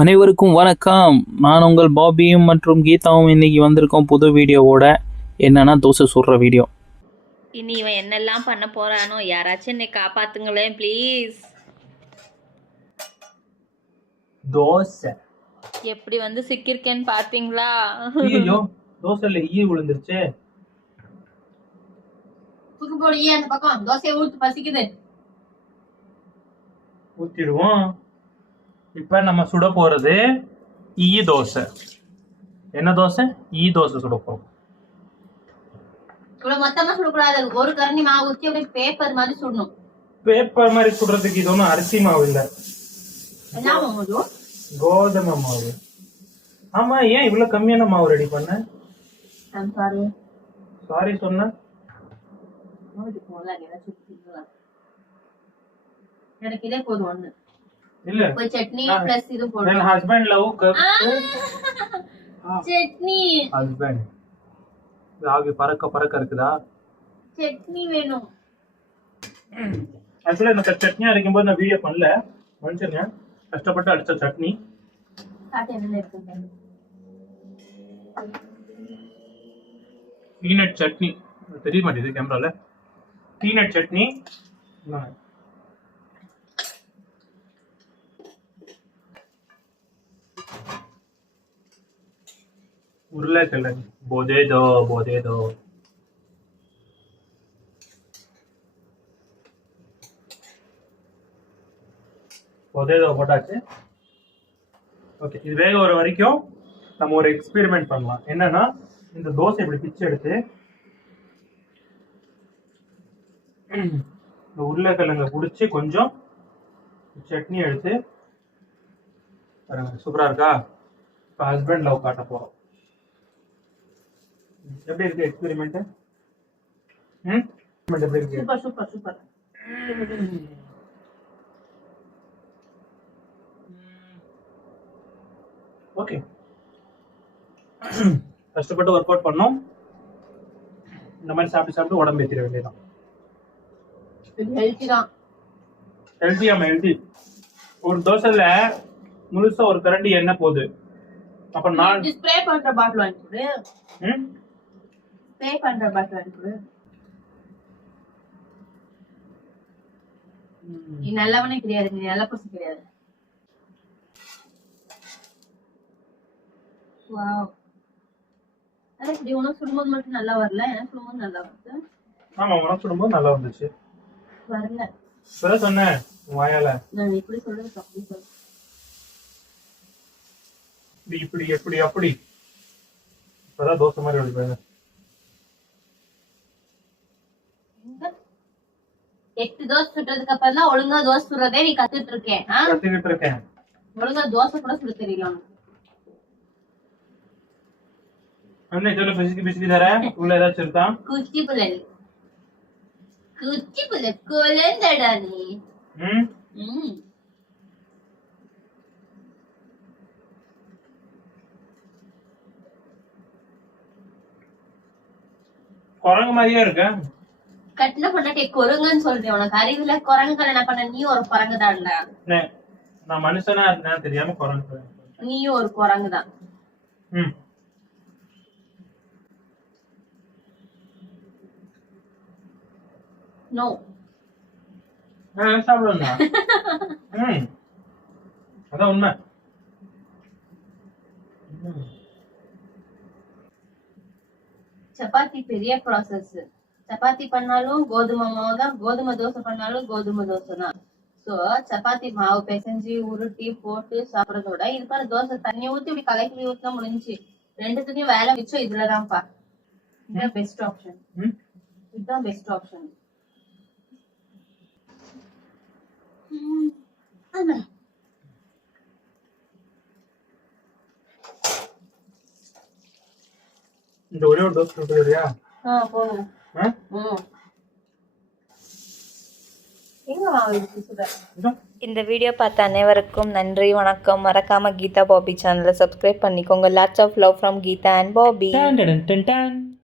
அனைவருக்கும் வணக்கம். நான் உங்கள் பாபியும் மற்றும் கீதாவும் இன்னைக்கு வந்திருக்கோம் புது வீடியோவோட. என்னன்னா தோசை சுடுற வீடியோ. இனி இவன் என்னெல்லாம் பண்ண போறானோ, யாராச்சும் என்னை காப்பாத்துங்களேன் ப்ளீஸ். தோசை எப்படி வந்து சிக்கிருக்கேன்னு பாத்தீங்களா? ஐயோ, தோசைல ஈ விழுந்துருச்சு. தூக்கு போடு அந்த பக்கம். தோசையை ஊத்து, பசிக்குது. ஊத்திடுவோம். இப்ப நம்ம சுட போறது ஈ தோசை. என்ன தோசை? ஈ தோசை சுட போறோம். இவ்வளவு மொத்தமா சுடக்கூடாது. ஒரு கரண்டி மாவு ஊற்றி அப்படியே பேப்பர் மாதிரி சுடணும். பேப்பர் மாதிரி சுடுறதுக்கு இது ஒன்றும் அரிசி மாவு இல்ல, என்ன மாவு? கோதுமை மாவு. ஆமா, ஏன் இவ்வளவு கம்மியான மாவு ரெடி பண்ண? சாரி சொன்ன. எனக்கு இதே போதும் ஒண்ணு. இல்ல போய் சட்னி பிளஸ் இது போடு. then husband love chutney. husband ஆவி பறக்க பறக்க இருக்குதா? சட்னி வேணும். ஆக்சுவலா எனக்கு சட்னி அரைக்கும்போது நான் வீடியோ பண்ணல, மனுஷங்க கஷ்டப்பட்டு அடிச்ச சட்னி. காட்டு என்ன இருக்கு? பீனட் சட்னி. தெரிய மாட்டேங்குது கேமரால. பீனட் சட்னி. உருளைக்கிழங்கு போதேதோ போதேதோ. போதேதோ போட்டாச்சு. ஓகே, இது வேக வர வரைக்கும் நம்ம ஒரு எக்ஸ்பெரிமெண்ட் பண்ணலாம். என்னன்னா, இந்த தோசை இப்படி பிச்சு எடுத்து இந்த உருளைக்கிழங்க பிடிச்சி கொஞ்சம் சட்னி எடுத்து சூப்பரா இருக்கா? இப்போ ஹஸ்பண்ட் லவ் காட்ட போறோம். எப்படி இருக்கு எக்ஸ்பெரிமெண்ட்? எப்படி இருக்கு? Super super super. ஓகே, கஷ்டப்பட்டு ஒர்க் அவுட் பண்ணோம். இந்த மாதிரி சாப்பிட்டு சாப்பிட்டு உடம்பு ஏற்றிட வேண்டியதான். ஹெல்த்தி தான். ஹெல்த்தியாமா ஹெல்த்தி. ஒரு தோசைல முழுசா ஒரு கரண்டி எண்ணெய் போகுது. அப்ப நான் ஸ்ப்ரே பண்ற பாட்டில் வாங்கி கொடு. ஸ்ப்ரே பண்ற பாட்டில் வாங்கி கொடு. நீ நல்லவனே கிடையாது, நீ நல்ல பசு கிடையாது. வாவ், அरे இப்படி உனக்கு சுடும்போது மட்டும் நல்லா வரல, எனக்கு சுடும்போது நல்லா வருது. ஆமா, உனக்கு சுடும்போது நல்லா வந்துச்சு. வரல சரி சொன்னேன் வாயால. நான் இப்படி சொல்றது அப்படி சொல்றேன். இப்படி எப்படி அப்படி இப்பதான் தோசை மாதிரி வடிப்பாங்க. 8 தோசை சுட்டதுக்கு அப்புறம் தான் ஒழுங்கா தோசை சுடுறதே நீ கத்துட்டு இருக்கேன். ஒழுங்கா தோசை கூட சுட தெரியல உனக்கு. அண்ணே சொல்ல பிசிக்கி பிசிக்கி தர உள்ள ஏதாச்சும் இருக்கா? குச்சி புல்லல் கோலந்தடா நீ. குரங்கு மாதிரியே இருக்க. கட்டின பண்ணாட்டே குரங்குன்னு சொல்றேன். உனக்கு அறிவுல குரங்கு கல்யாணம் பண்ண நீ ஒரு குரங்கு தான்டா. நான் மனுஷனா இருந்தேன் தெரியாம குரங்கு. நீயும் ஒரு குரங்கு தான். நோ சாப்பிடுங்க. அதான் உண்மை. சப்பாத்தி பெரிய ப்ராசஸ். சப்பாத்தி பண்ணாலும் கோதுமை மாவு தான், கோதுமை தோசை பண்ணாலும் கோதுமை தோசை தான். சோ சப்பாத்தி மாவு பிசைஞ்சு உருட்டி போட்டு சாப்பிடறதோட இது பாரு, தோசை தண்ணி ஊத்தி இப்படி கலக்கி ஊத்தினா முடிஞ்சு. ரெண்டுத்துலயும் வேலை மிச்சம் இதுலதான்ப்பா. இதுதான் பெஸ்ட் ஆப்ஷன். இதுதான் பெஸ்ட் ஆப்ஷன். இந்த ஒரே ஒரு தோசை சுடுறியா? போதும். இந்த வீடியோ பார்த்த அனைவருக்கும் நன்றி, வணக்கம். மறக்காம கீதா பாபி சேனலை சப்ஸ்கிரைப் பண்ணிக்கோங்க. Lots of love from Geetha and Bobby.